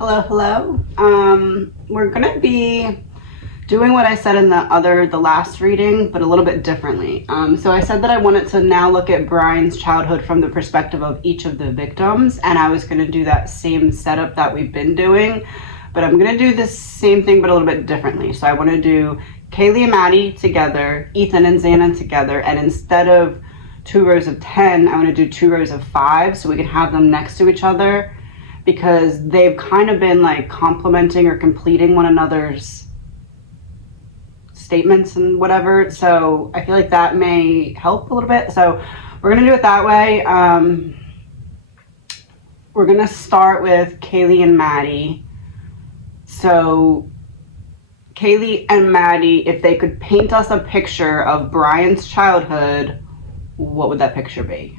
Hello. We're gonna be doing what I said in the last reading, but a little bit differently. So I said that I wanted to now look at Bryan's childhood from the perspective of each of the victims, and I was gonna do that same setup that we've been doing, but I'm gonna do the same thing but a little bit differently. So I want to do Kaylee and Maddie together, Ethan and Xana together, and instead of 2 rows of 10, I want to do 2 rows of 5 so we can have them next to each other, because they've kind of been like complementing or completing one another's statements and whatever. So I feel like that may help a little bit. So we're going to do it that way. We're going to start with Kaylee and Maddie. So Kaylee and Maddie, if they could paint us a picture of Bryan's childhood, what would that picture be?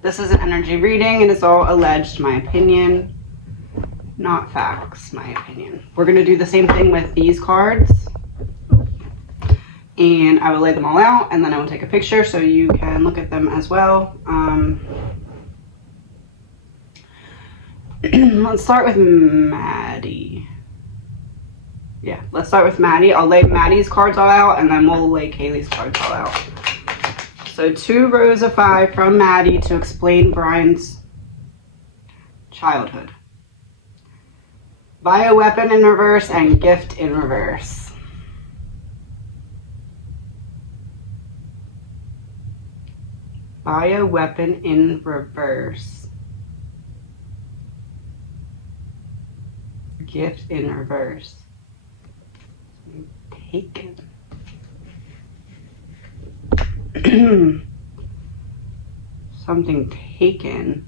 This is an energy reading and it's all alleged, my opinion, not facts, my opinion. We're going to do the same thing with these cards, and I will lay them all out and then I will take a picture so you can look at them as well. Let's start with Maddie. Yeah, let's start with Maddie. I'll lay Maddie's cards all out and then we'll lay Kaylee's cards all out. So 2 rows of 5 from Maddie to explain Bryan's childhood. Bioweapon in reverse and gift in reverse. Bioweapon in reverse. Gift in reverse. Taken. Something taken.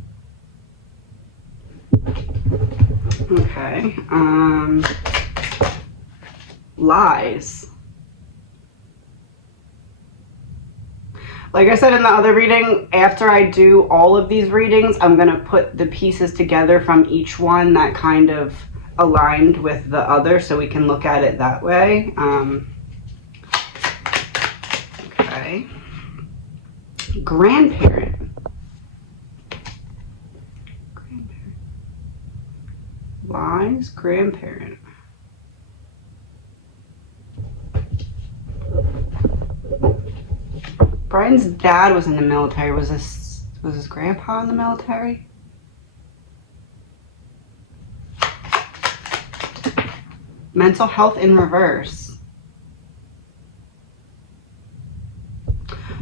Okay. Lies. Like I said in the other reading, after I do all of these readings, I'm going to put the pieces together from each one that kind of aligned with the other so we can look at it that way. Okay. Grandparent. Lies, grandparent. Bryan's dad was in the military. Was his grandpa in the military? Mental health in reverse.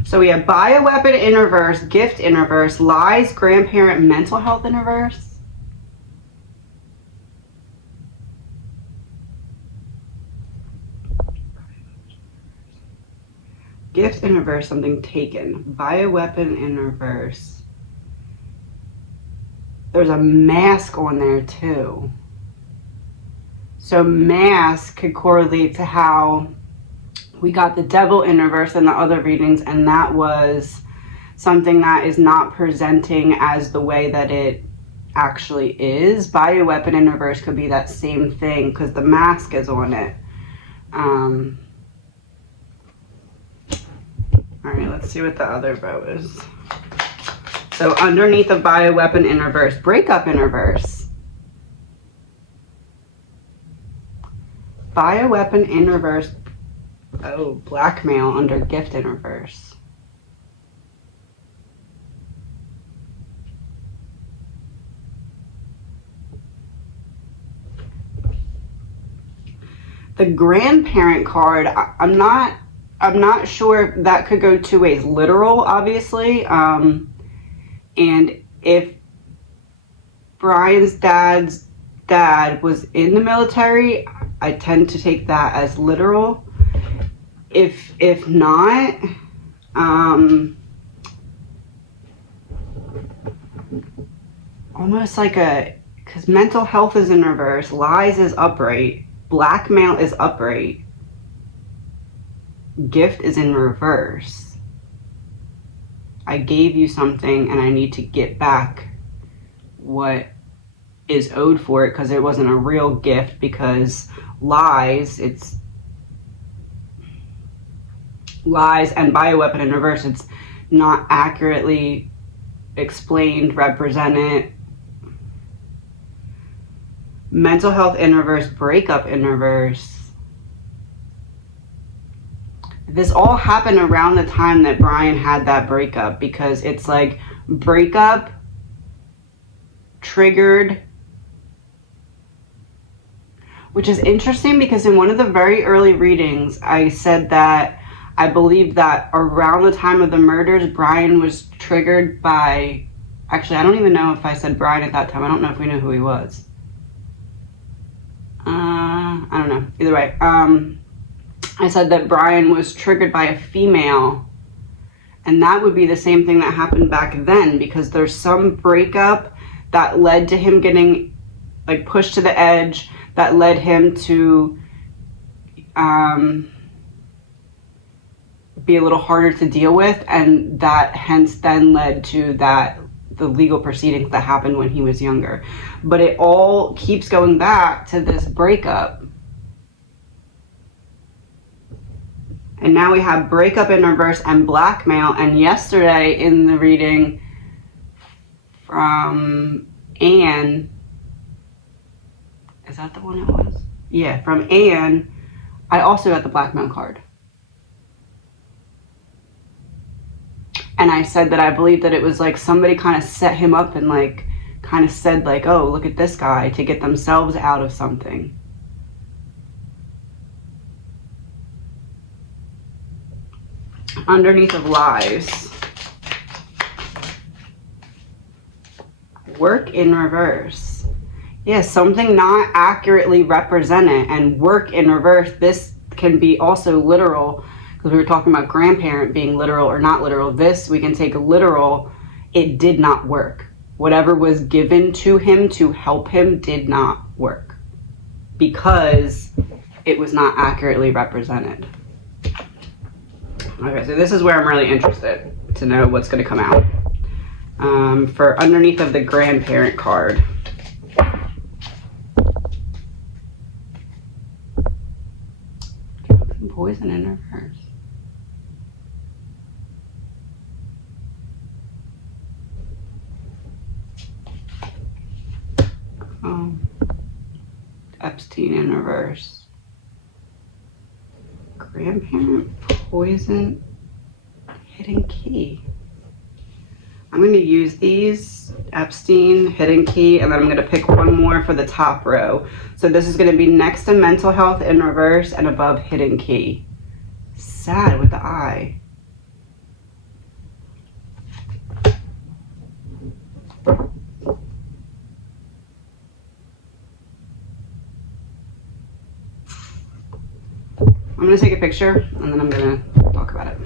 So we have bioweapon in reverse, gift in reverse, lies, grandparent, mental health in reverse. Gift in reverse, something taken. Bioweapon in reverse. There's a mask on there too. So mask could correlate to how we got the devil in reverse in the other readings, and that was something that is not presenting as the way that it actually is. Bioweapon in reverse could be that same thing because the mask is on it. All right, let's see what the other bow is. So underneath of bioweapon in reverse, breakup in reverse. Bioweapon in reverse. Oh, blackmail under gift in reverse. The grandparent card, I'm not sure if that could go 2 ways. Literal, obviously. And if Bryan's dad's dad was in the military, I tend to take that as literal. If not, almost like because mental health is in reverse, lies is upright, blackmail is upright, gift is in reverse. I gave you something and I need to get back what is owed for it because it wasn't a real gift, because lies, it's lies, and bioweapon in reverse, it's not accurately explained, represented. mental health in reverse, breakup in reverse. This all happened around the time that Bryan had that breakup, because it's like breakup triggered, which is interesting because in one of the very early readings, I said that I believe that around the time of the murders, Bryan was triggered by, actually, I don't even know if I said Bryan at that time. I don't know if we knew who he was. I don't know. Either way, I said that Bryan was triggered by a female, and that would be the same thing that happened back then, because there's some breakup that led to him getting like pushed to the edge, that led him to be a little harder to deal with, and that hence then led to the legal proceedings that happened when he was younger. But it all keeps going back to this breakup. And now we have breakup in reverse and blackmail. And yesterday in the reading from Anne, is that the one it was? Yeah, from Anne, I also got the blackmail card. And I said that I believe that it was like somebody kind of set him up and like kind of said like, oh, look at this guy, to get themselves out of something. Underneath of lies. Work in reverse. Yes, something not accurately represented. And work in reverse, this can be also literal, because we were talking about grandparent being literal or not literal. This we can take literal. It did not work. Whatever was given to him to help him did not work, because it was not accurately represented. Okay, so this is where I'm really interested to know what's going to come out. For underneath of the grandparent card. Poison in reverse. Oh. Epstein in reverse. Grandparent, poison, hidden key. I'm going to use these, Epstein, hidden key, and then I'm going to pick one more for the top row. So this is going to be next to mental health in reverse and above hidden key. Sad with the eye. I'm going to take a picture and then I'm going to talk about it.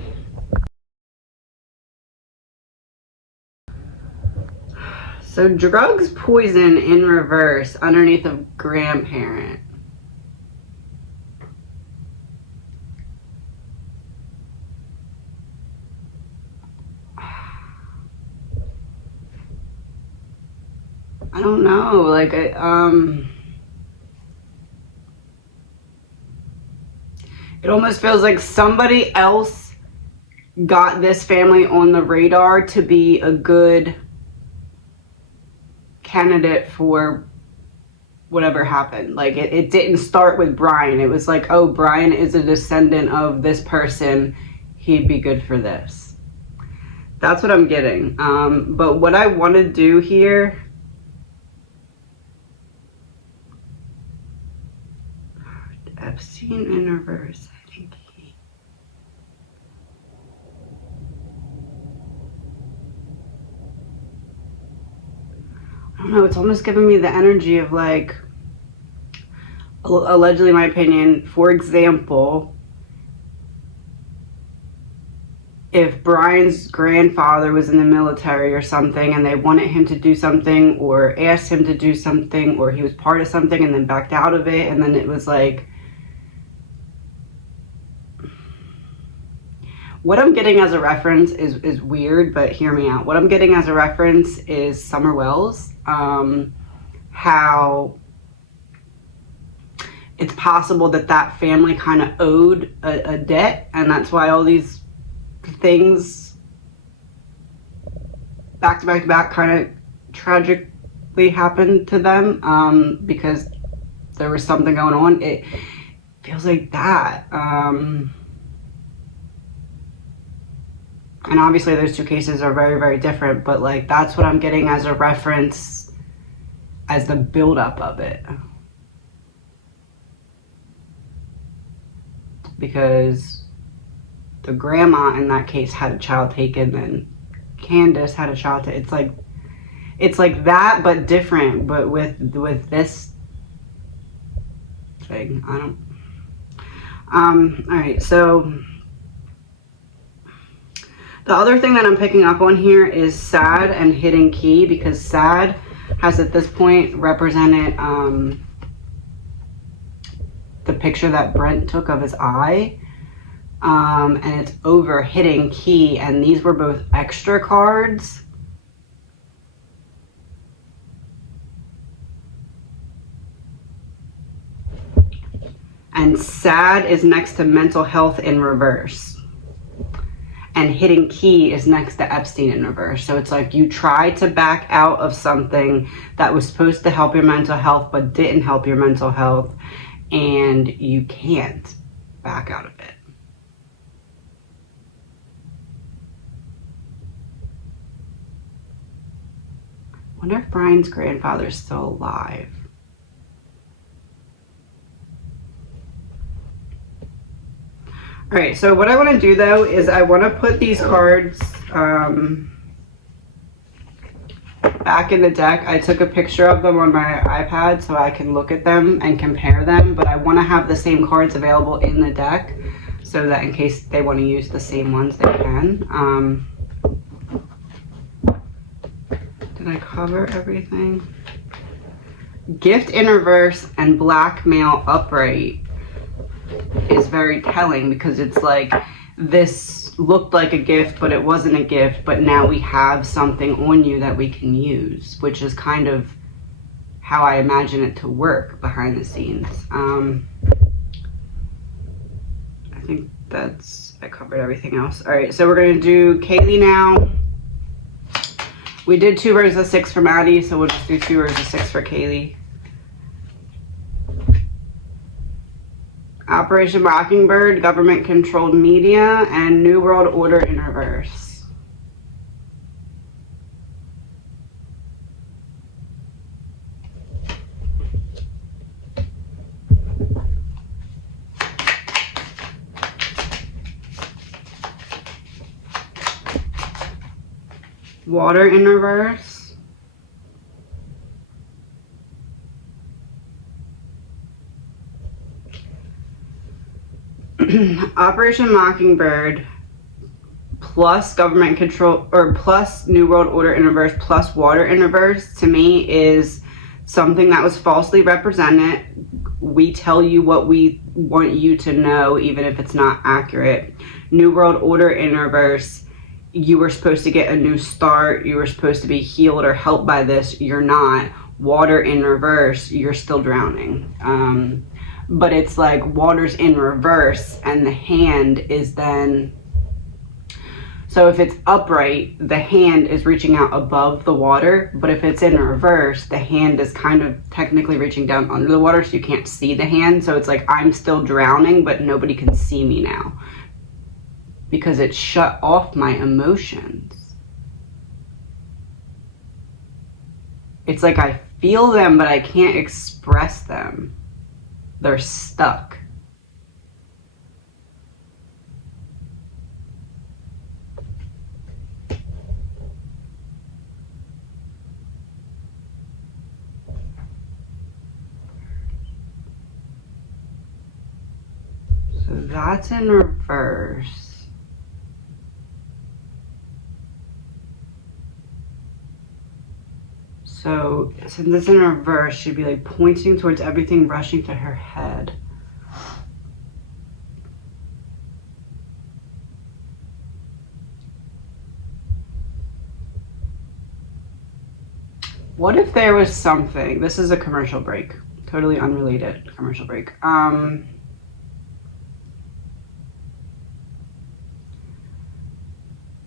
So drugs, poison in reverse underneath of grandparent. I don't know, like it almost feels like somebody else got this family on the radar to be a good candidate for whatever happened. Like it didn't start with Bryan. It was like, oh, Bryan is a descendant of this person, he'd be good for this. That's what I'm getting. But what I want to do here, Epstein in reverse, I think. I don't know, it's almost giving me the energy of like, allegedly, my opinion, for example, if Bryan's grandfather was in the military or something and they wanted him to do something or asked him to do something, or he was part of something and then backed out of it, and then it was like, what I'm getting as a reference is weird, but hear me out. What I'm getting as a reference is Summer Wells. How it's possible that that family kind of owed a debt, and that's why all these things back to back to back kind of tragically happened to them, because there was something going on. It feels like that. And obviously those two cases are very, very different, but like that's what I'm getting as a reference as the buildup of it. Because the grandma in that case had a child taken, and Candace had a child taken. It's like that, but different, but with this thing. I don't, all right, so the other thing that I'm picking up on here is sad and hidden key, because sad has at this point represented the picture that Brent took of his eye, and it's over hidden key, and these were both extra cards. And sad is next to mental health in reverse. And hidden key is next to Epstein in reverse. So it's like you tried to back out of something that was supposed to help your mental health but didn't help your mental health, and you can't back out of it. I wonder if Bryan's grandfather is still alive. All right, so what I want to do though is I want to put these cards back in the deck. I took a picture of them on my iPad so I can look at them and compare them, but I want to have the same cards available in the deck so that in case they want to use the same ones, they can. Did I cover everything? Gift in reverse and blackmail upright is very telling, because it's like this looked like a gift but it wasn't a gift, but now we have something on you that we can use, which is kind of how I imagine it to work behind the scenes. I think I covered everything else. All right, so we're gonna do Kaylee now. We did 2 rows of 6 for Maddie, so we'll just do 2 rows of 6 for Kaylee. Operation Mockingbird, government-controlled media, and New World Order in reverse. Water in reverse. Operation Mockingbird plus government control, or plus New World Order in reverse plus water in reverse, to me is something that was falsely represented. We tell you what we want you to know, even if it's not accurate. New World Order in reverse, you were supposed to get a new start. You were supposed to be healed or helped by this. You're not. Water in reverse, you're still drowning. But it's like water's in reverse and the hand is then, so if it's upright, the hand is reaching out above the water, but if it's in reverse, the hand is kind of technically reaching down under the water, so you can't see the hand. So it's like I'm still drowning, but nobody can see me now because it shut off my emotions. It's like I feel them, but I can't express them. They're stuck. So that's in reverse. So since it's in reverse, she'd be like pointing towards everything rushing to her head. What if there was something, this is a commercial break, totally unrelated commercial break.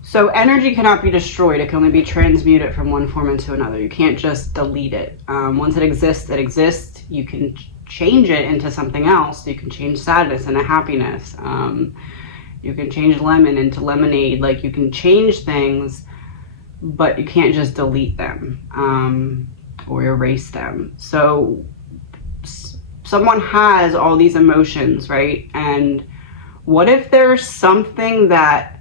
So energy cannot be destroyed. It can only be transmuted from one form into another. You can't just delete it. Once it exists, it exists. You can change it into something else. You can change sadness into happiness. You can change lemon into lemonade. Like, you can change things, but you can't just delete them or erase them. So someone has all these emotions, right? And what if there's something that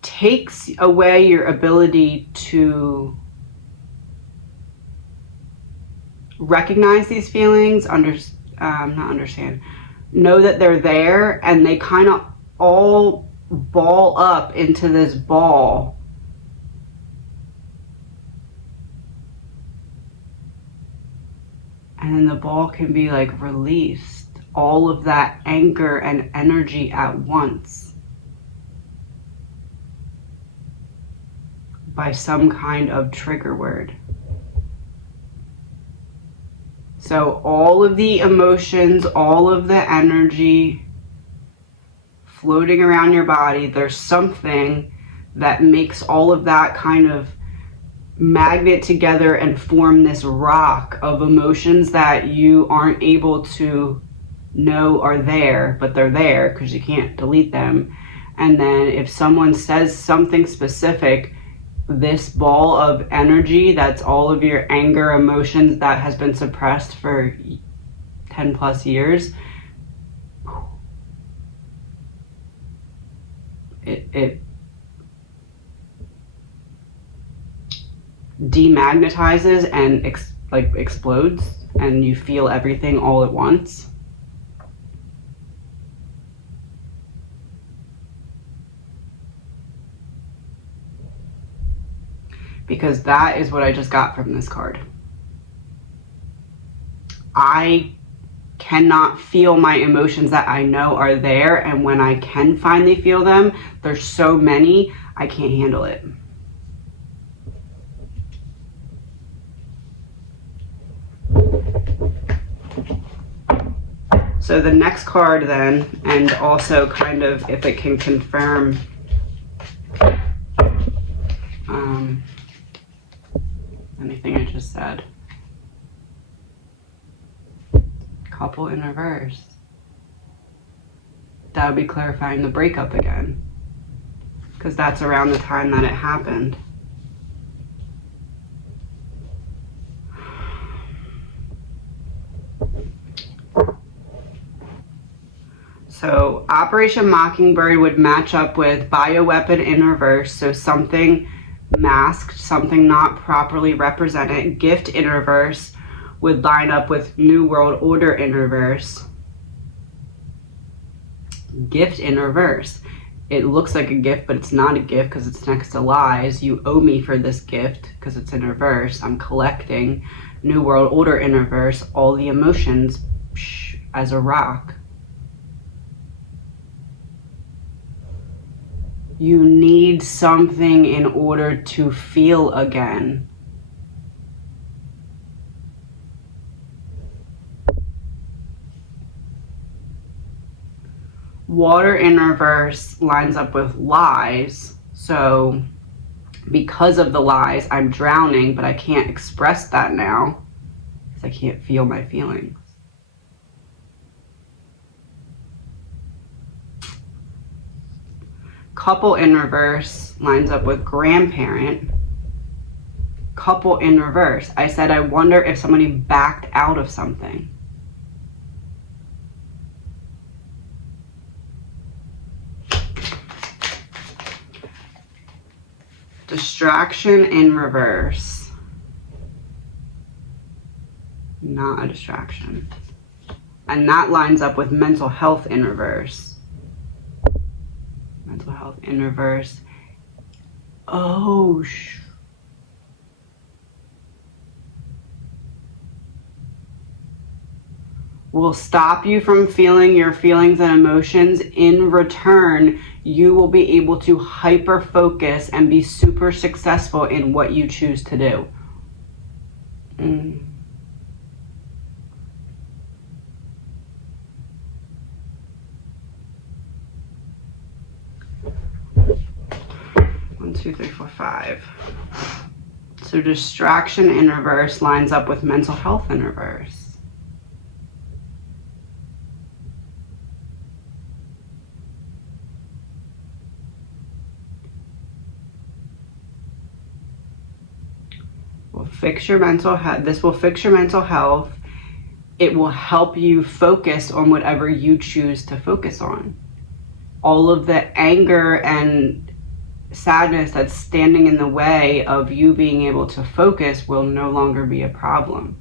takes away your ability to recognize these feelings, know that they're there, and they kind of all ball up into this ball. And then the ball can be like released. All of that anger and energy at once. By some kind of trigger word. So all of the emotions, all of the energy floating around your body, there's something that makes all of that kind of magnet together and form this rock of emotions that you aren't able to know are there, but they're there because you can't delete them. And then if someone says something specific, this ball of energy, that's all of your anger, emotions that has been suppressed for 10 plus years, it demagnetizes and explodes, and you feel everything all at once. Because that is what I just got from this card. I cannot feel my emotions that I know are there, and when I can finally feel them, there's so many, I can't handle it. So the next card then, and also kind of if it can confirm anything I just said. Couple in reverse. That would be clarifying the breakup again, because that's around the time that it happened. So Operation Mockingbird would match up with bioweapon in reverse, so something masked, something not properly represented. Gift in reverse would line up with New World Order in reverse. Gift in reverse. It looks like a gift, but it's not a gift because it's next to lies. You owe me for this gift because it's in reverse. I'm collecting. New World Order in reverse. All the emotions as a rock. You need something in order to feel again. Water in reverse lines up with lies. So because of the lies, I'm drowning, but I can't express that now because I can't feel my feelings. Couple in reverse lines up with grandparent. Couple in reverse. I said, I wonder if somebody backed out of something. Distraction in reverse. Not a distraction. And that lines up with mental health in reverse. Mental health in reverse. Oh, will stop you from feeling your feelings and emotions. In return, you will be able to hyper focus and be super successful in what you choose to do. 1, 2, 3, 4, 5. So distraction in reverse lines up with mental health in reverse. fix your mental health. This will fix your mental health. It will help you focus on whatever you choose to focus on. All of the anger and sadness that's standing in the way of you being able to focus will no longer be a problem.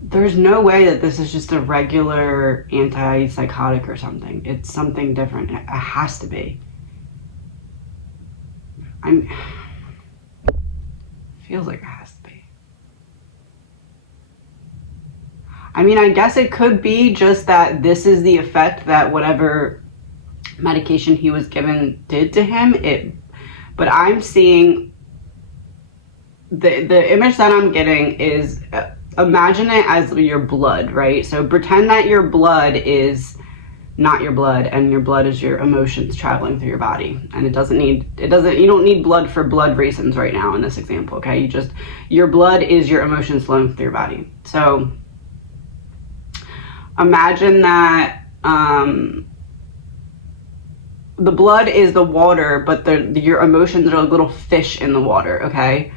There's no way that this is just a regular antipsychotic or something. It's something different. It has to be. Feels like it has to be. I mean, I guess it could be just that this is the effect that whatever medication he was given did to him. But I'm seeing the image that I'm getting is, imagine it as your blood, right? So pretend that your blood is not your blood, and your blood is your emotions traveling through your body. And you don't need blood for blood reasons right now in this example, okay? Your blood is your emotions flowing through your body. So imagine that the blood is the water, but your emotions are like little fish in the water, okay?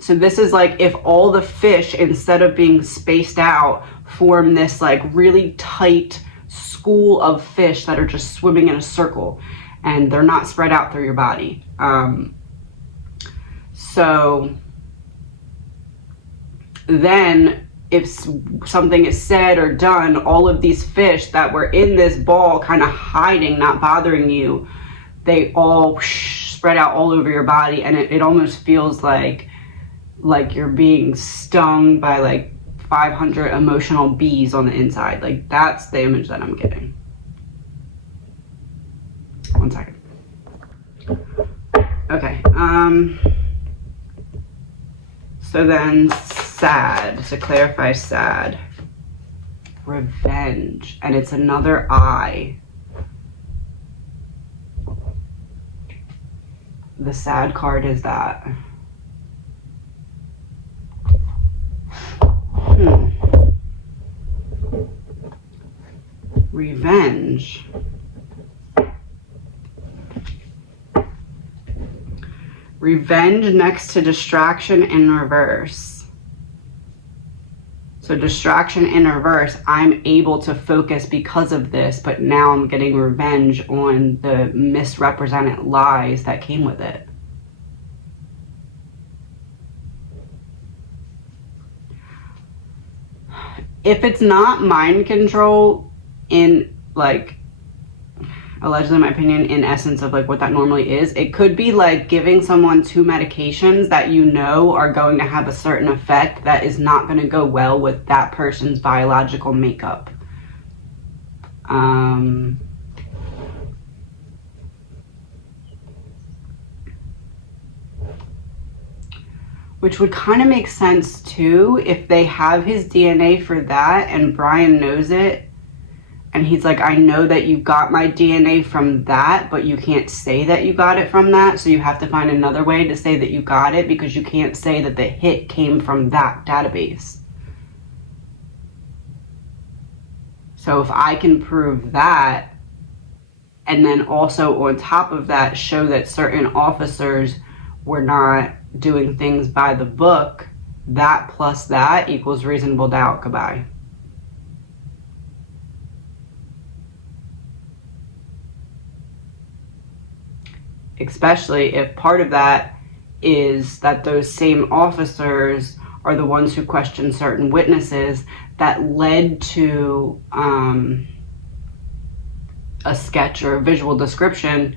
So this is like if all the fish, instead of being spaced out, form this like really tight school of fish that are just swimming in a circle, and they're not spread out through your body. So then if something is said or done, all of these fish that were in this ball kind of hiding, not bothering you, they all spread out all over your body, and it almost feels like you're being stung by like 500 emotional bees on the inside. Like, that's the image that I'm getting. One second. Okay, so then sad, to clarify sad, revenge, and it's another I. The sad card is that. Revenge. Revenge next to distraction in reverse. So distraction in reverse, I'm able to focus because of this, but now I'm getting revenge on the misrepresented lies that came with it. If it's not mind control in, like, allegedly, in my opinion, in essence of like what that normally is, it could be like giving someone 2 medications that you know are going to have a certain effect that is not going to go well with that person's biological makeup. Which would kind of make sense too if they have his DNA for that and Bryan knows it. And he's like, I know that you got my DNA from that, but you can't say that you got it from that. So you have to find another way to say that you got it, because you can't say that the hit came from that database. So if I can prove that, and then also on top of that, show that certain officers were not doing things by the book, that plus that equals reasonable doubt. Goodbye. Especially if part of that is that those same officers are the ones who questioned certain witnesses that led to a sketch or a visual description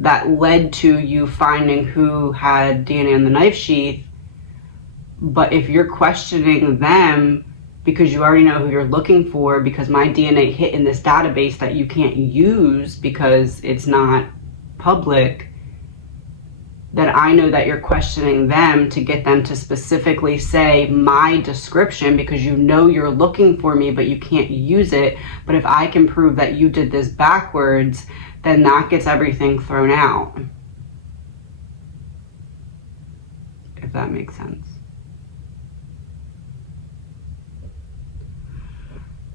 that led to you finding who had DNA in the knife sheath. But if you're questioning them because you already know who you're looking for, because my DNA hit in this database that you can't use because it's not public, then I know that you're questioning them to get them to specifically say my description because you know you're looking for me, but you can't use it. But if I can prove that you did this backwards, then that gets everything thrown out. If that makes sense.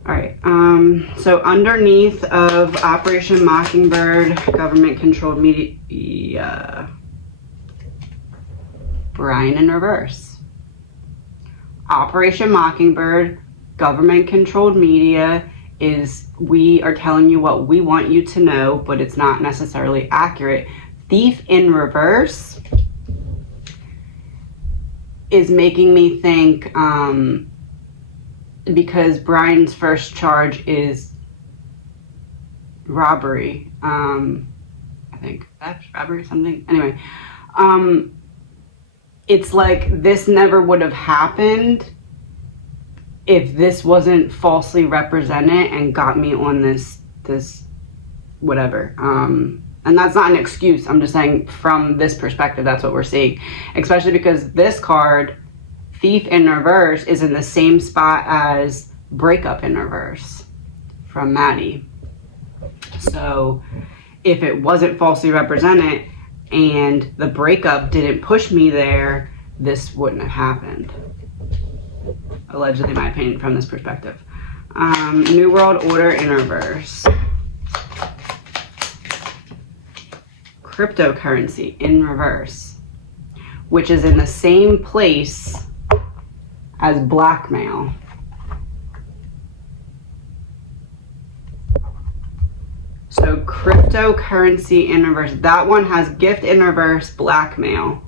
All right, so underneath of Operation Mockingbird, government-controlled media, Bryan in reverse. Operation Mockingbird, government-controlled media is we are telling you what we want you to know, but it's not necessarily accurate. Thief in reverse is making me think, because Bryan's first charge is robbery, I think theft, robbery, something. Anyway, it's like this never would have happened if this wasn't falsely represented and got me on this whatever. And that's not an excuse. I'm just saying from this perspective, that's what we're seeing, especially because this card, Thief in reverse, is in the same spot as Breakup in reverse from Maddie. So if it wasn't falsely represented and the breakup didn't push me there, this wouldn't have happened. Allegedly, my opinion from this perspective. New World Order in reverse. Cryptocurrency in reverse, which is in the same place as blackmail. So cryptocurrency in reverse. That one has gift in reverse, blackmail.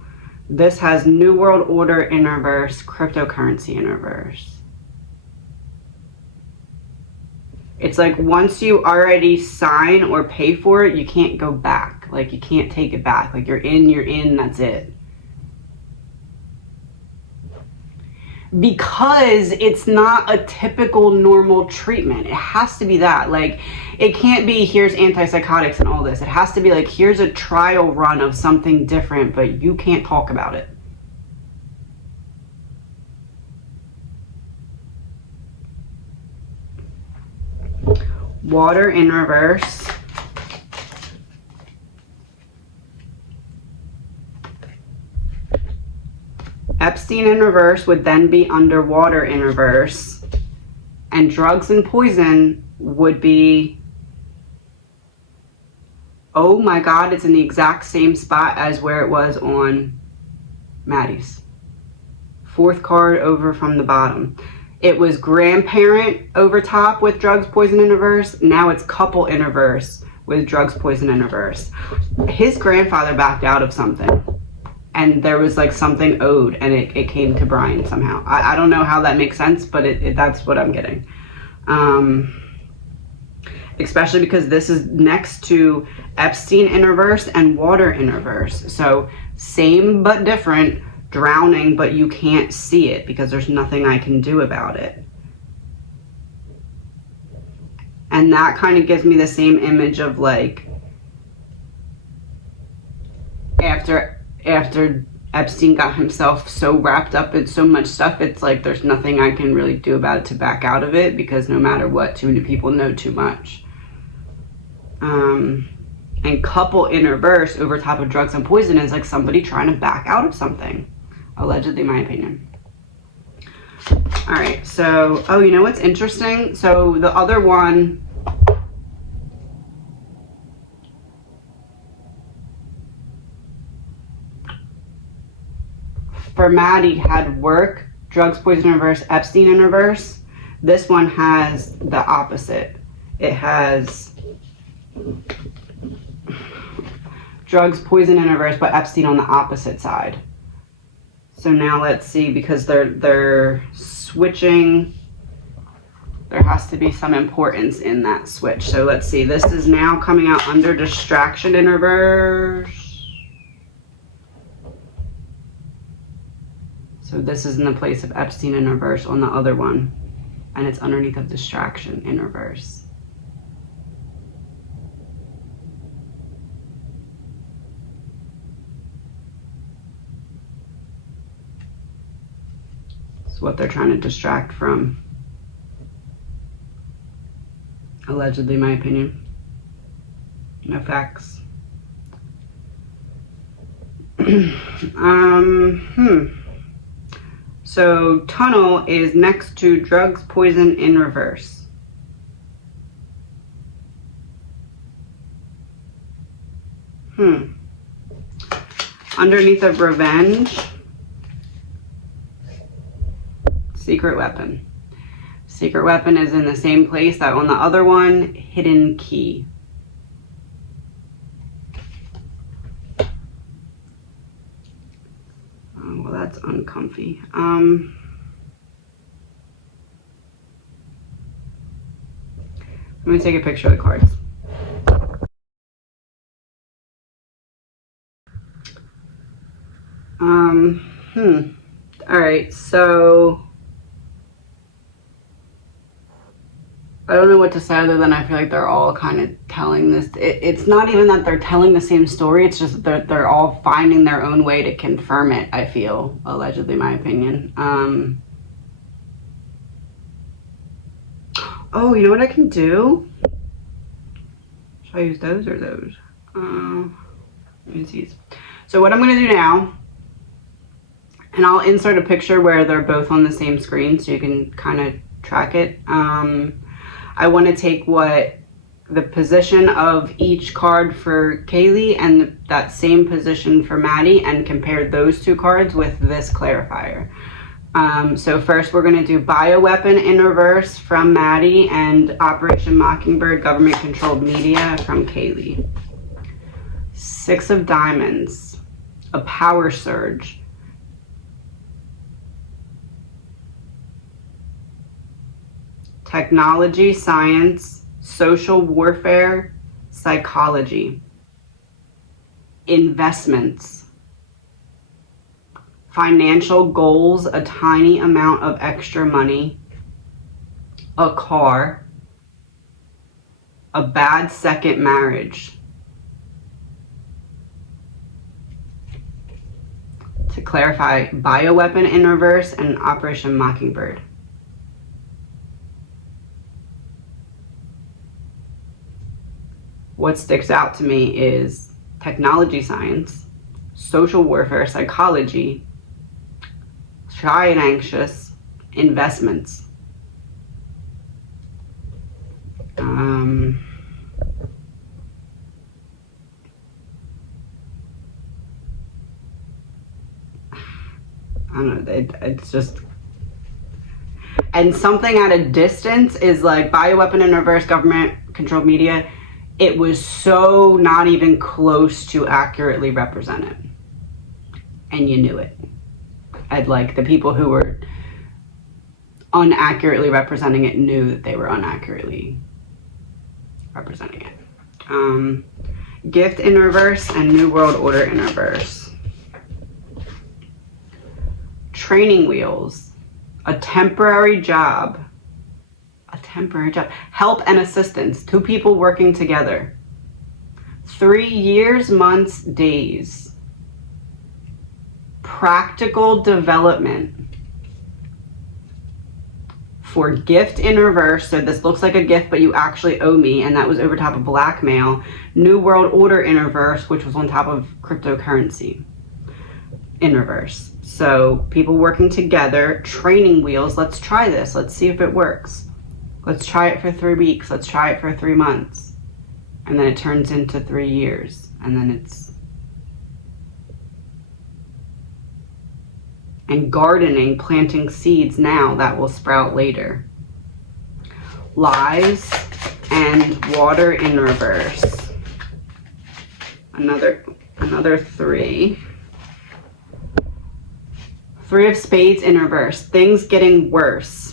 This has New World Order in reverse, cryptocurrency in reverse. It's like once you already sign or pay for it, you can't go back. Like you can't take it back. Like you're in, that's it. Because it's not a typical normal treatment. It has to be that. Like, it can't be here's antipsychotics and all this. It has to be like here's a trial run of something different, but you can't talk about it. Water in reverse. Epstein in reverse would then be underwater in reverse, and drugs and poison would be, oh my God, it's in the exact same spot as where it was on Maddie's. Fourth card over from the bottom. It was grandparent over top with drugs, poison in reverse. Now it's couple in reverse with drugs, poison in reverse. His grandfather backed out of something. And there was like something owed, and it came to Bryan somehow. I don't know how that makes sense, but that's what I'm getting. Especially because this is next to Epstein in reverse and water in reverse. So same but different, drowning, but you can't see it because there's nothing I can do about it. And that kind of gives me the same image of like, after Epstein got himself so wrapped up in so much stuff, it's like there's nothing I can really do about it to back out of it, because no matter what, too many people know too much. And couple in reverse over top of drugs and poison is like somebody trying to back out of something. Allegedly, my opinion. All right, so, oh, you know what's interesting? So the other one, for Maddie, had work, drugs, poison in reverse, Epstein in reverse. This one has the opposite. It has drugs, poison in reverse, but Epstein on the opposite side. So now let's see, because they're switching, there has to be some importance in that switch. So let's see, this is now coming out under distraction in reverse. So this is in the place of Epstein in reverse on the other one, and it's underneath of distraction in reverse. It's what they're trying to distract from. Allegedly, my opinion. No facts. So tunnel is next to drugs, poison in reverse. Underneath of revenge, secret weapon. Secret weapon is in the same place that on the other one, hidden key. Oh, well, that's uncomfy. Let me take a picture of the cards. All right, so I don't know what to say other than I feel like they're all kind of telling this. It's not even that they're telling the same story. It's just that they're all finding their own way to confirm it, I feel. Allegedly, my opinion. Oh, you know what I can do? Should I use those or those? Use these. So what I'm going to do now, and I'll insert a picture where they're both on the same screen so you can kind of track it. I want to take what the position of each card for Kaylee and that same position for Maddie and compare those two cards with this clarifier. So first we're going to do bioweapon in reverse from Maddie and Operation Mockingbird government controlled media from Kaylee. Six of diamonds, a power surge, technology, science, social warfare, psychology, investments, financial goals, a tiny amount of extra money, a car, a bad second marriage. To clarify, bioweapon in reverse and Operation Mockingbird. What sticks out to me is technology, science, social warfare, psychology, shy and anxious, investments. I don't know, it's just, and something at a distance is like bioweapon in reverse, government controlled media. It was so not even close to accurately represented, and you knew it. I'd like the people who were unaccurately representing it knew that they were unaccurately representing it. Gift in reverse and New World Order in reverse. Training wheels, a temporary job, help and assistance, two people working together, 3 years, months, days, practical development. For gift in reverse, so this looks like a gift but you actually owe me, and that was over top of blackmail. New World Order in reverse, which was on top of cryptocurrency in reverse. So people working together, training wheels, let's try this, let's see if it works. Let's try it for 3 weeks, let's try it for 3 months. And then it turns into 3 years, and then it's, and gardening, planting seeds now that will sprout later. Lies and water in reverse. Another 3. 3 of spades in reverse, things getting worse.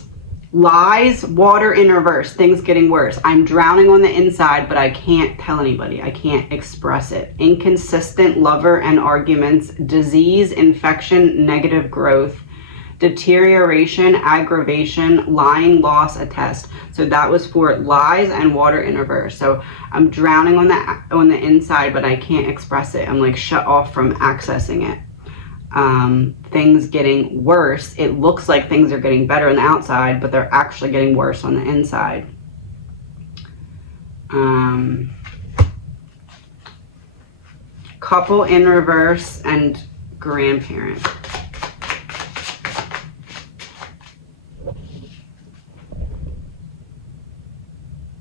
Lies, water in reverse, things getting worse. I'm drowning on the inside, but I can't tell anybody. I can't express it. Inconsistent lover and arguments, disease, infection, negative growth, deterioration, aggravation, lying, loss, attest. So that was for lies and water in reverse. So I'm drowning on the inside, but I can't express it. I'm like shut off from accessing it. Things getting worse. It looks like things are getting better on the outside, but they're actually getting worse on the inside. Couple in reverse and grandparent.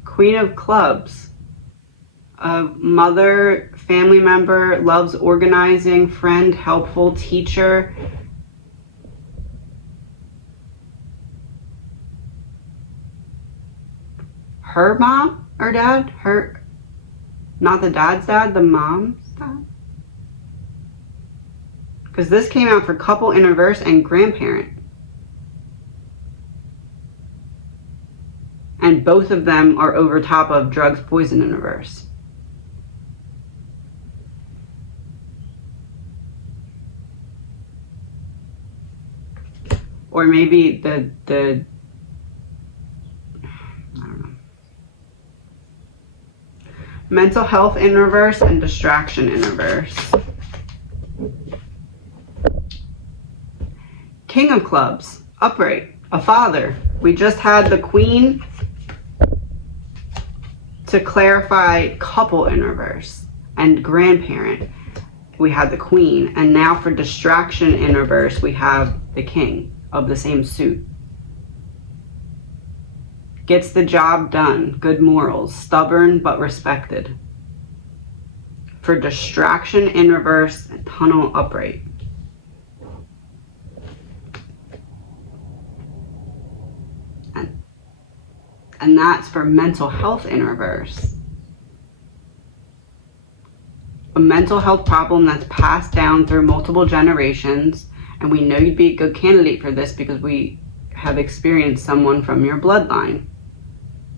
Queen of clubs. A mother family member, loves organizing, friend, helpful, teacher. Her mom or dad? Her, not the dad's dad, the mom's dad? Because this came out for couple in reverse and grandparent. And both of them are over top of drugs, poison in reverse. Or maybe the I don't know. Mental health in reverse and distraction in reverse. King of clubs, upright, a father. We just had the queen to clarify couple in reverse and grandparent. We had the queen, and now for distraction in reverse, we have the king of the same suit. Gets the job done, good morals, stubborn but respected. For distraction in reverse, tunnel upright. And that's for mental health in reverse. A mental health problem that's passed down through multiple generations, and we know you'd be a good candidate for this because we have experienced someone from your bloodline.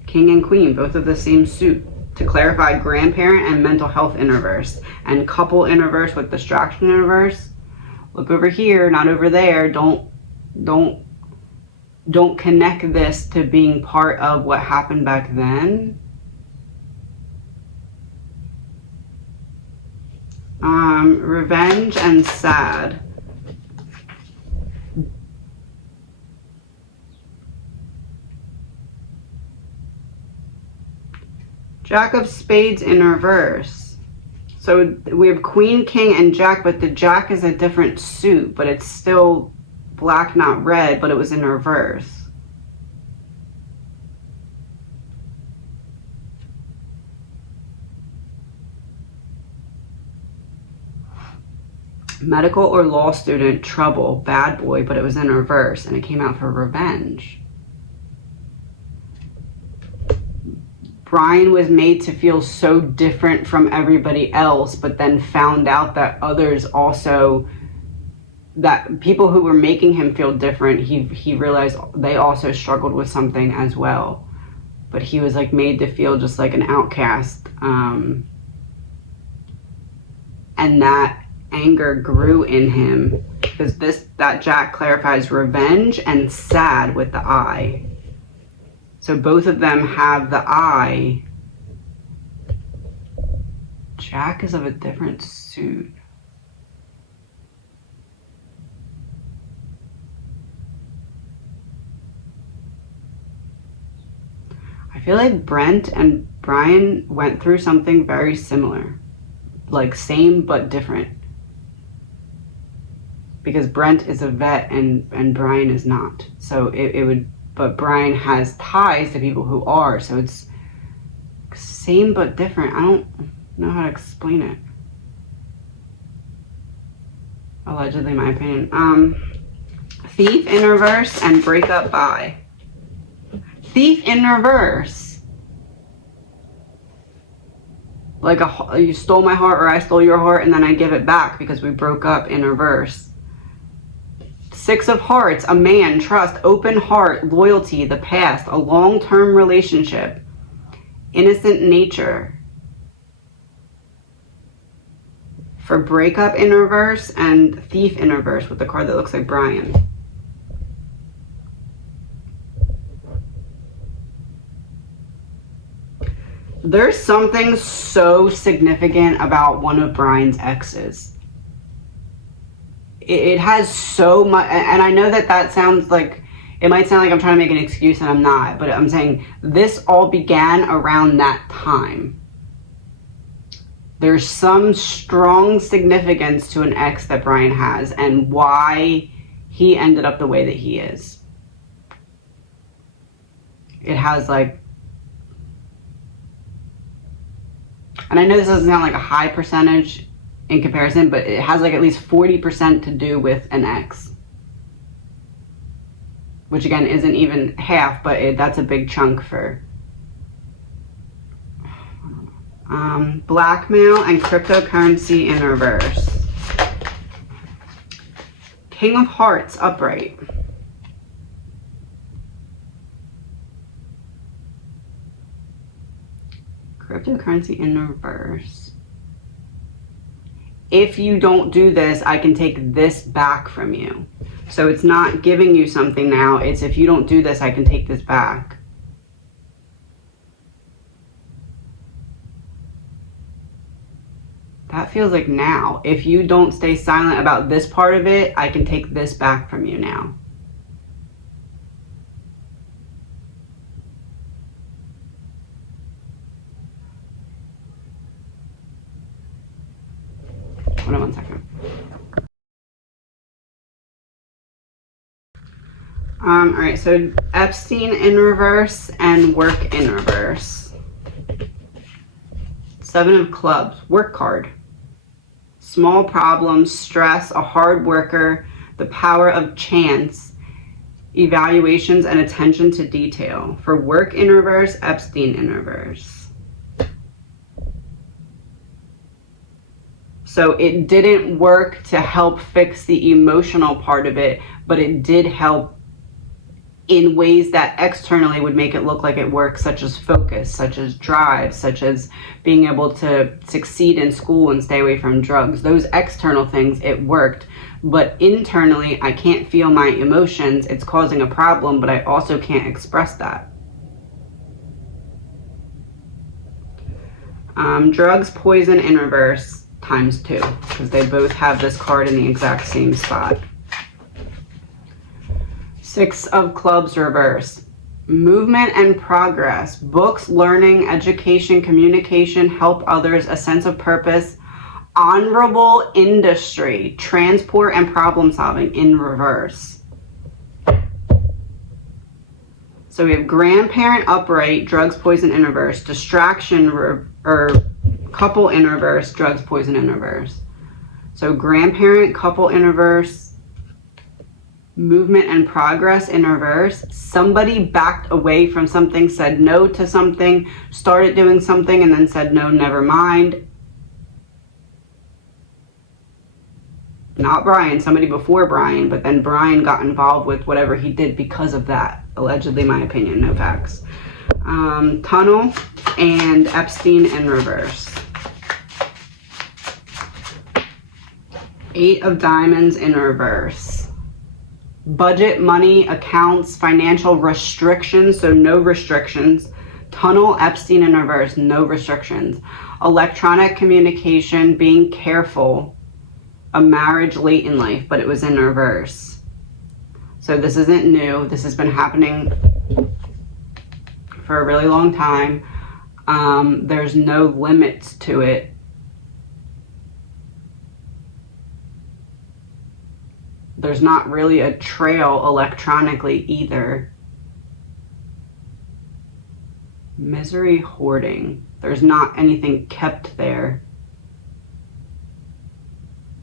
King and queen, both of the same suit. To clarify, grandparent and mental health in reverse, and couple in reverse with distraction in reverse. Look over here, not over there. Don't connect this to being part of what happened back then. Revenge and sad. Jack of spades in reverse. So we have queen, king, and jack, but the jack is a different suit, but it's still black, not red, but it was in reverse. Medical or law student, trouble, bad boy, but it was in reverse, and it came out for revenge. Bryan was made to feel so different from everybody else, but then found out that others also, that people who were making him feel different, he realized they also struggled with something as well. But he was like made to feel just like an outcast. And that anger grew in him because that jack clarifies revenge and sad with the eye. So both of them have the eye. Jack is of a different suit. I feel like Brent and Bryan went through something very similar. Like same but different. Because Brent is a vet and Bryan is not. So it would, but Bryan has ties to people who are. So it's same but different. I don't know how to explain it. Allegedly, my opinion. Thief in reverse and breakup by. Thief in reverse. Like you stole my heart or I stole your heart and then I give it back because we broke up in reverse. Six of hearts, a man, trust, open heart, loyalty, the past, a long-term relationship, innocent nature. For breakup in reverse and thief in reverse with the card that looks like Bryan. There's something so significant about one of Bryan's exes. It has so much, and I know that sounds like, it might sound like I'm trying to make an excuse and I'm not, but I'm saying this all began around that time. There's some strong significance to an ex that Bryan has and why he ended up the way that he is. It has like, And I know this doesn't sound like a high percentage in comparison, but it has like at least 40% to do with an ex. Which again isn't even half, but that's a big chunk for blackmail and cryptocurrency in reverse. King of Hearts upright. Cryptocurrency in reverse. If you don't do this, I can take this back from you. So it's not giving you something now. It's if you don't do this, I can take this back. That feels like now. If you don't stay silent about this part of it, I can take this back from you now. Hold on one second. All right, so Epstein in reverse and work in reverse. 7 of Clubs, work card. Small problems, stress, a hard worker, the power of chance, evaluations, and attention to detail. For work in reverse, Epstein in reverse. So it didn't work to help fix the emotional part of it, but it did help in ways that externally would make it look like it works, such as focus, such as drive, such as being able to succeed in school and stay away from drugs. Those external things, it worked. But internally, I can't feel my emotions. It's causing a problem, but I also can't express that. Drugs, poison in reverse, ×2, because they both have this card in the exact same spot. 6 of Clubs reverse. Movement and progress. Books, learning, education, communication, help others, a sense of purpose. Honorable industry. Transport and problem solving in reverse. So we have grandparent upright, drugs, poison in reverse. Distraction or couple in reverse, drugs, poison in reverse. So grandparent, couple in reverse. Movement and progress in reverse. Somebody backed away from something, said no to something, started doing something, and then said no, never mind. Not Bryan, somebody before Bryan, but then Bryan got involved with whatever he did because of that. Allegedly, my opinion, no facts. Tunnel and Epstein in reverse. 8 of Diamonds in reverse. Budget, money, accounts, financial restrictions, so no restrictions. Tunnel, Epstein in reverse, no restrictions. Electronic communication, being careful. A marriage late in life, but it was in reverse. So this isn't new. This has been happening for a really long time. There's no limits to it. There's not really a trail electronically either. Misery, hoarding. There's not anything kept there.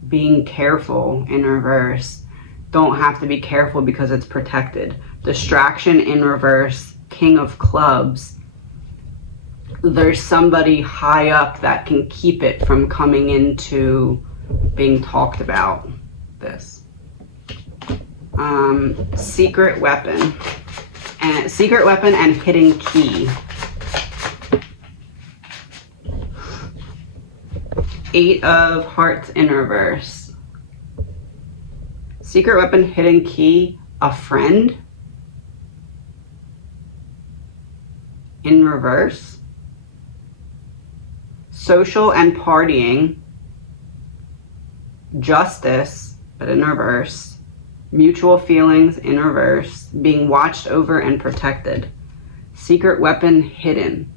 Being careful in reverse. Don't have to be careful because it's protected. Distraction in reverse. King of Clubs. There's somebody high up that can keep it from coming into being talked about. This. Secret weapon and hidden key. 8 of Hearts in reverse. Secret weapon, hidden key, a friend in reverse. Social and partying. Justice, but in reverse. Mutual feelings in reverse. Being watched over and protected. Secret weapon, hidden.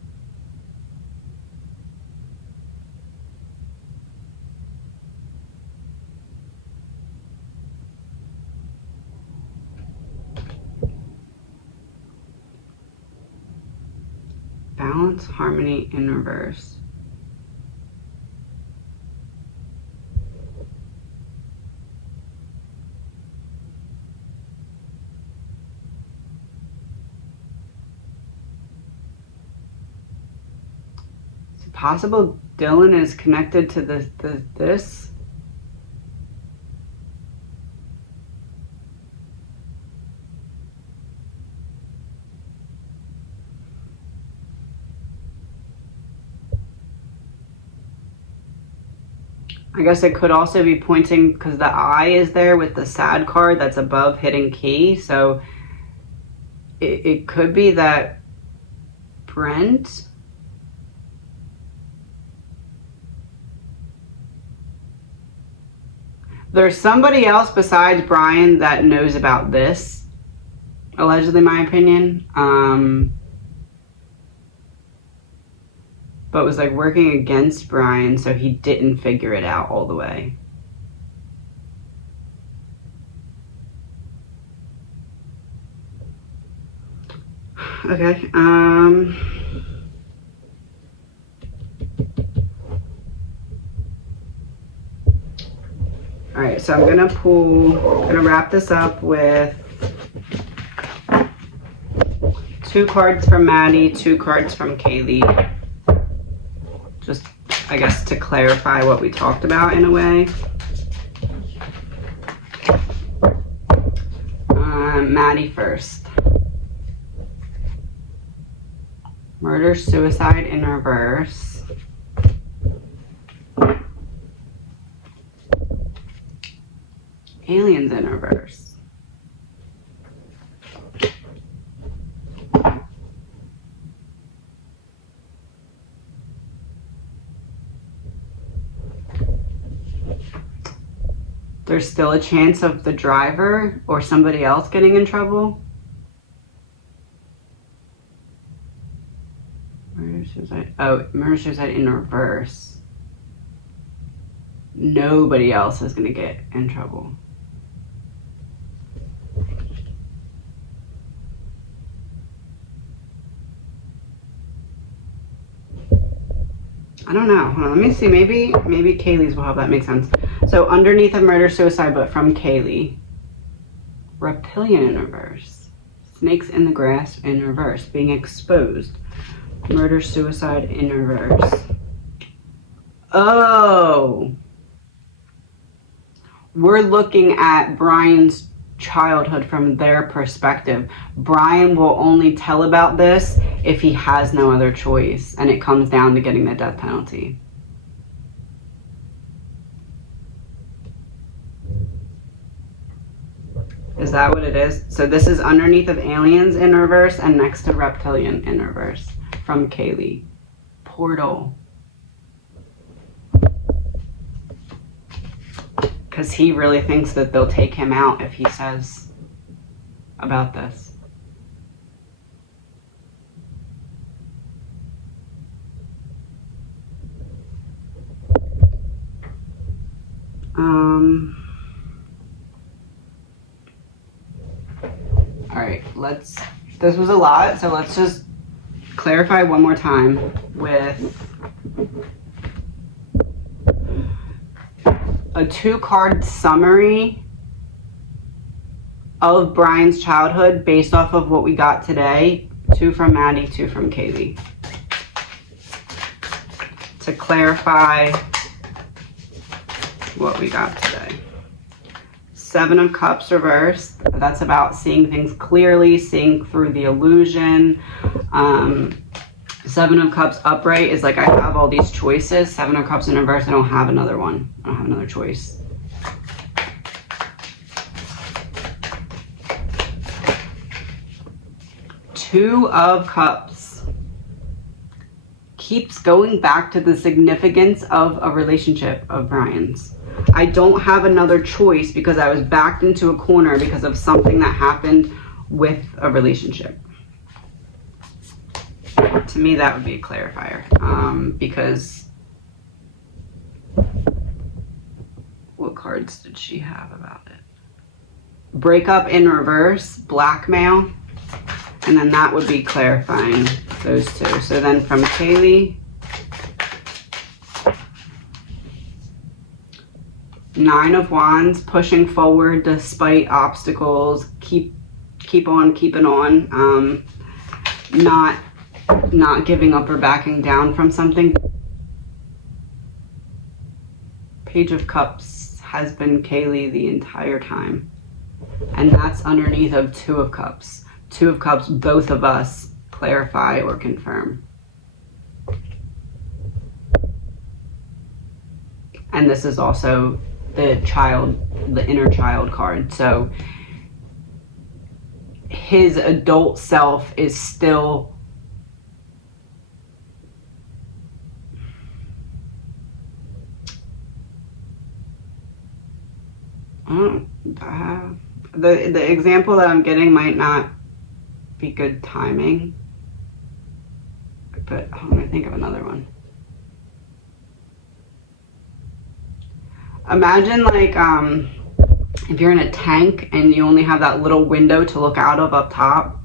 Balance, harmony in reverse. possible Dylan is connected to this. I guess it could also be pointing, because the eye is there with the sad card that's above hidden key. So it could be that Brent there's somebody else besides Bryan that knows about this, allegedly, my opinion, but was like working against Bryan, so he didn't figure it out all the way. Okay, all right, so I'm gonna wrap this up with 2 cards from Maddie, 2 cards from Kaylee. Just, I guess, to clarify what we talked about in a way. Maddie first. Murder, suicide in reverse. Aliens in reverse. There's still a chance of the driver or somebody else getting in trouble. Murder, suicide. Oh, murder, suicide in reverse. Nobody else is going to get in trouble. I don't know. Hold on, let me see. Maybe Kaylee's will help that make sense. So underneath of murder, suicide, but from Kaylee. Reptilian in reverse. Snakes in the grass in reverse. Being exposed. Murder, suicide in reverse. Oh. We're looking at Bryan's childhood from their perspective. Bryan will only tell about this if he has no other choice, and it comes down to getting the death penalty. Is that what it is? So this is underneath of aliens in reverse and next to reptilian in reverse from Kaylee. Portal. Because he really thinks that they'll take him out if he says about this. All right, this was a lot, so let's just clarify one more time with a 2-card summary of Bryan's childhood based off of what we got today. 2 from Maddie, 2 from Kaylee. To clarify what we got today. 7 of Cups reversed. That's about seeing things clearly, seeing through the illusion. 7 of Cups upright is like I have all these choices. 7 of Cups in reverse, I don't have another one. I don't have another choice. Two of Cups keeps going back to the significance of a relationship of Bryan's. I don't have another choice because I was backed into a corner because of something that happened with a relationship. To me, that would be a clarifier, because what cards did she have about it? Breakup in reverse, blackmail, and then that would be clarifying those 2. So then from Kaylee, 9 of Wands, pushing forward despite obstacles, keep on keeping on, not giving up or backing down from something. Page of Cups has been Kaylee the entire time. And that's underneath of Two of Cups. Two of Cups, both of us clarify or confirm. And this is also the child, the inner child card. So his adult self is still the example that I'm getting might not be good timing, but I'm gonna think of another one. Imagine like if you're in a tank and you only have that little window to look out of up top.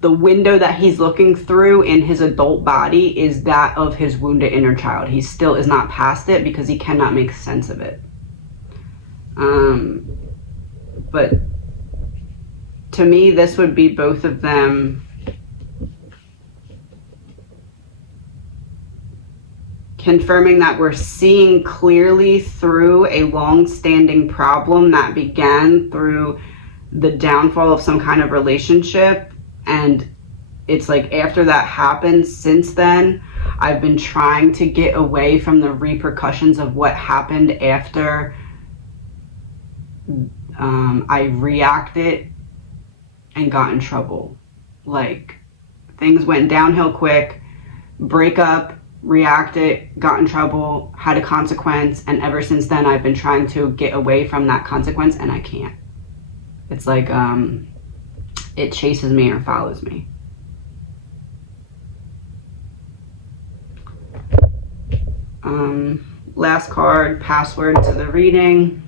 The window that he's looking through in his adult body is that of his wounded inner child. He still is not past it because he cannot make sense of it. But to me, this would be both of them confirming that we're seeing clearly through a long-standing problem that began through the downfall of some kind of relationship. And it's like after that happened, since then, I've been trying to get away from the repercussions of what happened after I reacted and got in trouble. Like, things went downhill quick, breakup, reacted, got in trouble, had a consequence, and ever since then I've been trying to get away from that consequence, and I can't. It's like it chases me or follows me. Last card, password to the reading.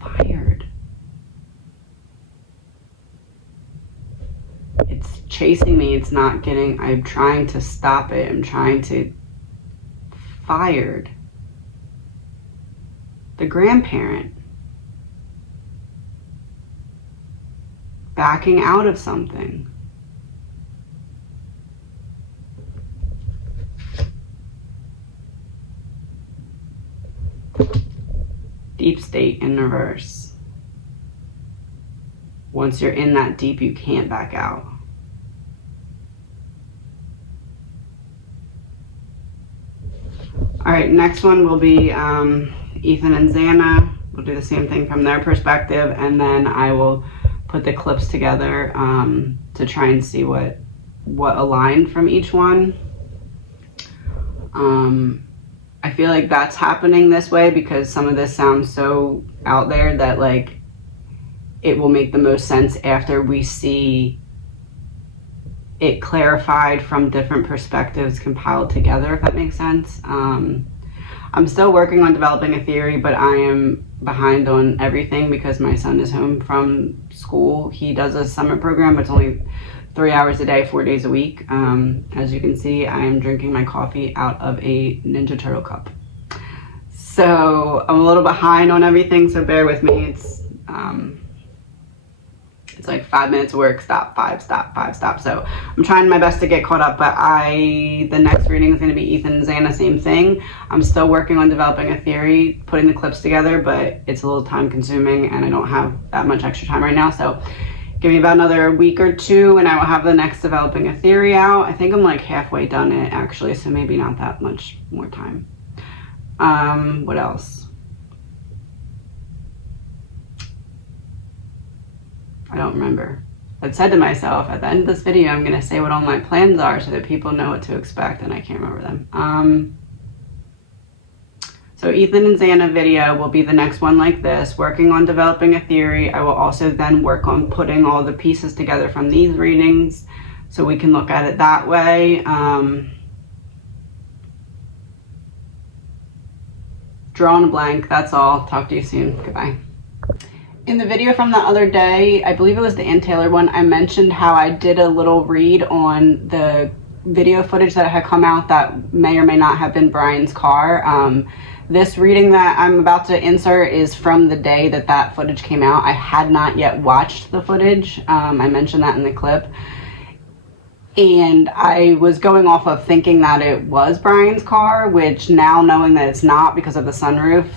Fired. It's chasing me. It's not getting, I'm trying to stop it. I'm trying to, fired. The grandparent. Backing out of something. Deep state in reverse. Once you're in that deep, you can't back out. All right, next one will be Ethan and Xana. We'll do the same thing from their perspective, and then I will put the clips together to try and see what aligned from each one. I feel like that's happening this way because some of this sounds so out there that like it will make the most sense after we see it clarified from different perspectives compiled together, if that makes sense. I'm still working on developing a theory, but I am behind on everything because my son is home from school. He does a summer program, but it's only 3 hours a day, 4 days a week. As you can see, I am drinking my coffee out of a Ninja Turtle cup. So I'm a little behind on everything, so bear with me. It's like 5 minutes of work, stop, 5, stop, 5, stop. So I'm trying my best to get caught up, but the next reading is going to be Ethan and Xana, same thing. I'm still working on developing a theory, putting the clips together, but it's a little time consuming and I don't have that much extra time right now. So give me about another week or two and I will have the next developing a theory out. I think I'm like halfway done it actually, so maybe not that much more time. What else? I don't remember. I said to myself, at the end of this video, I'm going to say what all my plans are so that people know what to expect, and I can't remember them. So Ethan and Xana video will be the next one like this, working on developing a theory. I will also then work on putting all the pieces together from these readings so we can look at it that way. Drawing a blank, that's all. Talk to you soon. Goodbye. In the video from the other day, I believe it was the Ann Taylor one, I mentioned how I did a little read on the video footage that had come out that may or may not have been Bryan's car. This reading that I'm about to insert is from the day that that footage came out. I had not yet watched the footage. I mentioned that in the clip. And I was going off of thinking that it was Bryan's car, which now knowing that it's not because of the sunroof,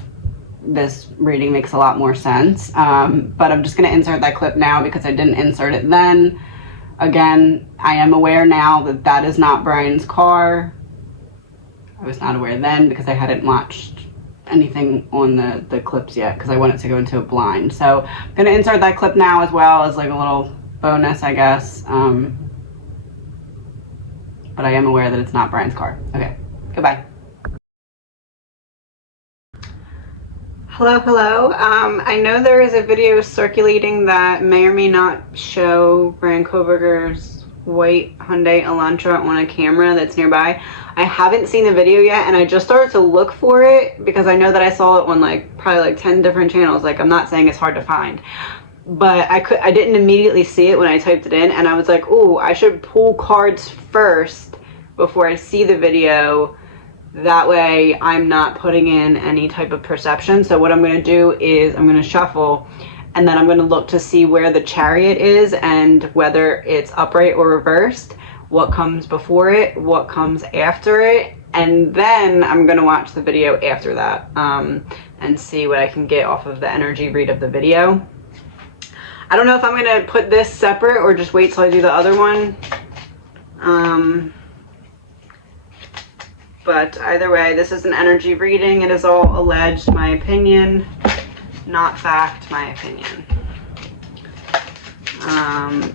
this reading makes a lot more sense. But I'm just going to insert that clip now because I didn't insert it then. Again, I am aware now that that is not Bryan's car. I was not aware then because I hadn't watched anything on the clips yet because I wanted to go into a blind. So I'm going to insert that clip now as well as like a little bonus, I guess. But I am aware that it's not Bryan's car. Okay, goodbye. Hello. I know there is a video circulating that may or may not show Bryan Kohberger's white Hyundai Elantra on a camera that's nearby. I haven't seen the video yet, and I just started to look for it because I know that I saw it on like probably like 10 different channels. Like, I'm not saying it's hard to find, but I didn't immediately see it when I typed it in, and I was like, ooh, I should pull cards first before I see the video. That way I'm not putting in any type of perception. So what I'm going to do is I'm going to shuffle, and then I'm going to look to see where the Chariot is and whether it's upright or reversed, what comes before it, what comes after it, and then I'm going to watch the video after that and see what I can get off of the energy read of the video. I don't know if I'm going to put this separate or just wait till I do the other one. But either way, this is an energy reading. It is all alleged, my opinion, not fact, my opinion.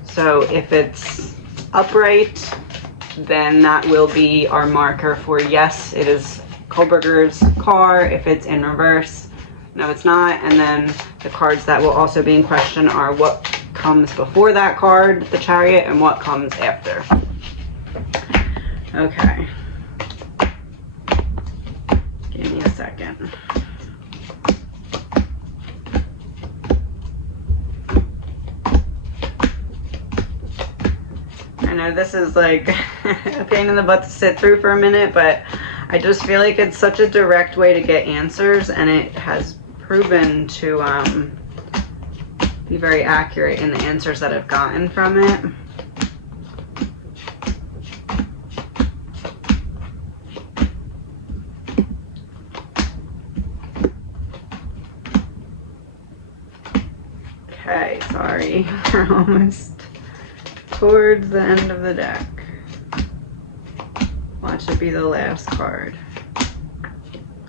So if it's upright, then that will be our marker for yes, it is Kohberger's car. If it's in reverse, no, it's not. And then the cards that will also be in question are what comes before that card, the Chariot, and what comes after. Okay. Give me a second. I know this is like a pain in the butt to sit through for a minute, but I just feel like it's such a direct way to get answers, and it has proven to be very accurate in the answers that I've gotten from it. Okay, sorry, we're almost towards the end of the deck. Watch it be the last card.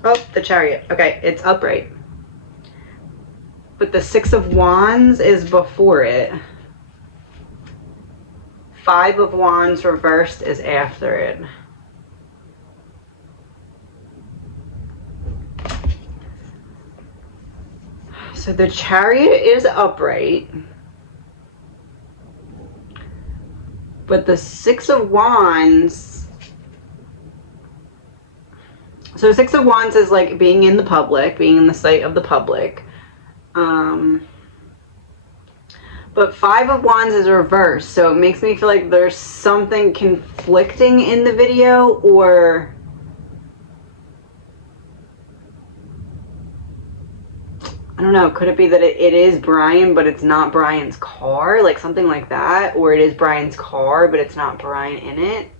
Oh, the Chariot. Okay, it's upright. But the Six of Wands is before it. Five of Wands reversed is after it. So the Chariot is upright, but the Six of Wands, so Six of Wands is like being in the public, being in the sight of the public. But Five of Wands is reversed, so it makes me feel like there's something conflicting in the video, or I don't know, could it be that it is Bryan, but it's not Bryan's car? Like something like that? Or it is Bryan's car, but it's not Bryan in it?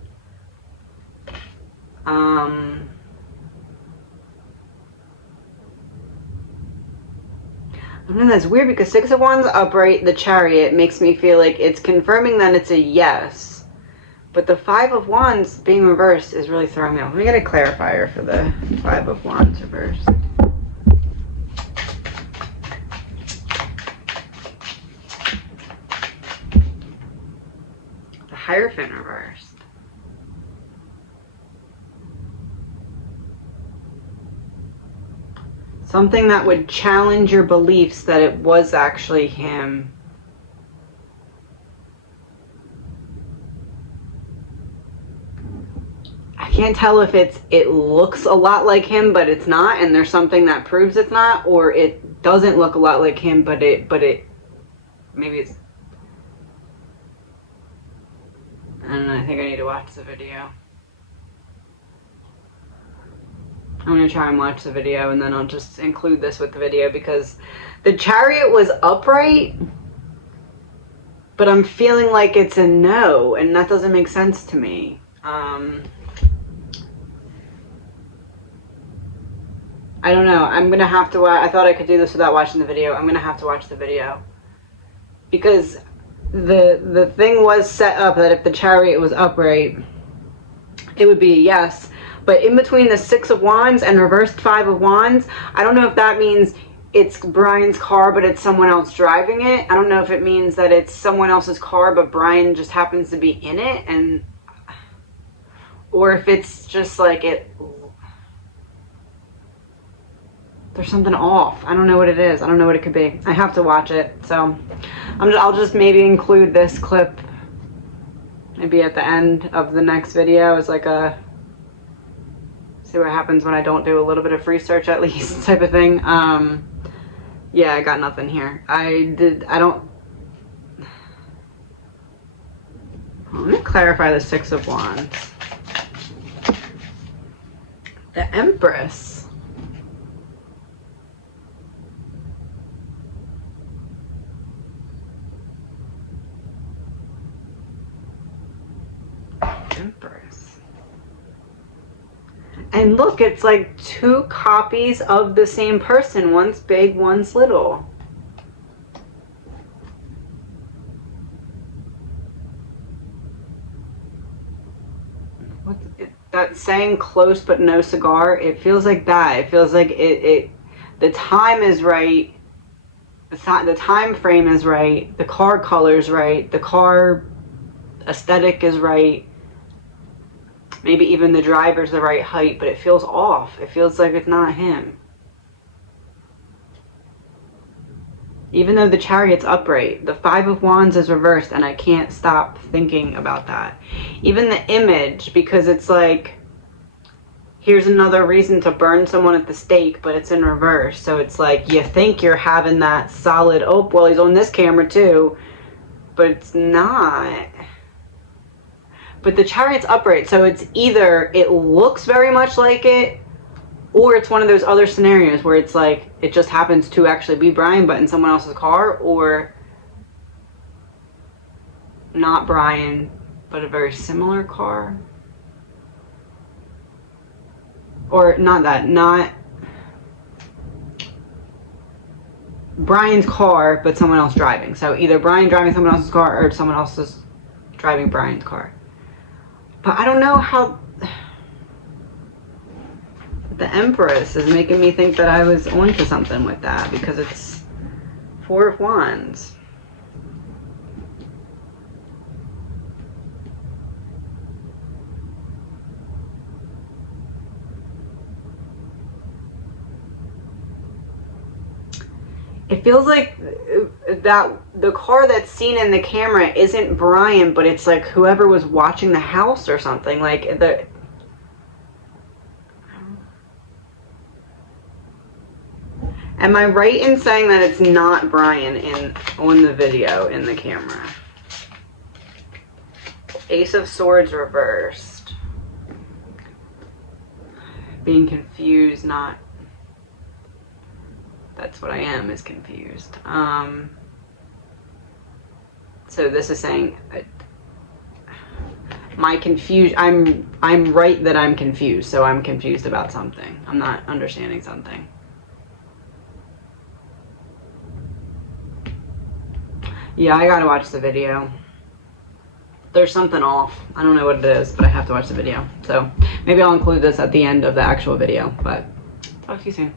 I don't know, that's weird because Six of Wands upright, the Chariot, makes me feel like it's confirming that it's a yes. But the Five of Wands being reversed is really throwing me off. Let me get a clarifier for the Five of Wands reversed. Hierophant reversed. Something that would challenge your beliefs that it was actually him. I can't tell if it looks a lot like him, but it's not, and there's something that proves it's not, or it doesn't look a lot like him, but it maybe it's, I don't know, I think I need to watch the video. I'm going to try and watch the video, and then I'll just include this with the video, because the Chariot was upright, but I'm feeling like it's a no, and that doesn't make sense to me. I don't know. I'm gonna have to I thought I could do this without watching the video. I'm gonna have to watch the video. Because the thing was set up that if the chariot was upright, it would be a yes. But in between the 6 of Wands and reversed 5 of Wands, I don't know if that means it's Bryan's car but it's someone else driving it. I don't know if it means that it's someone else's car but Bryan just happens to be in it, and or if it's just like there's something off. I don't know what it is. I don't know what it could be. I have to watch it. So I'll just maybe include this clip maybe at the end of the next video as like a see what happens when I don't do a little bit of research at least type of thing. Yeah, I got nothing here. Let me clarify the 6 of Wands. The Empress. Empress. And look, it's like 2 copies of the same person. One's big, one's little. What's it, that saying close but no cigar? It feels like that. It feels like the time is right. The time frame is right. The car color is right. The car aesthetic is right. Maybe even the driver's the right height, but it feels off. It feels like it's not him. Even though the chariot's upright, the 5 of Wands is reversed, and I can't stop thinking about that. Even the image, because it's like, here's another reason to burn someone at the stake, but it's in reverse. So it's like, you think you're having that solid, oh, well, he's on this camera too, but it's not. But the chariot's upright, so it's either it looks very much like it, or it's one of those other scenarios where it's like it just happens to actually be Bryan but in someone else's car, or not Bryan but a very similar car. Or not Bryan's car but someone else driving. So either Bryan driving someone else's car or someone else is driving Bryan's car. But I don't know how the Empress is making me think that I was onto something with that, because it's 4 of Wands. It feels like that the car that's seen in the camera isn't Bryan, but it's like whoever was watching the house or something. Like the. Am I right in saying that it's not Bryan on the video in the camera? Ace of Swords reversed. Being confused, not. That's what I am, is confused. So this is saying my confusion. I'm right that I'm confused. So I'm confused about something. I'm not understanding something. Yeah, I gotta watch the video. There's something off. I don't know what it is, but I have to watch the video. So maybe I'll include this at the end of the actual video. But talk to you soon.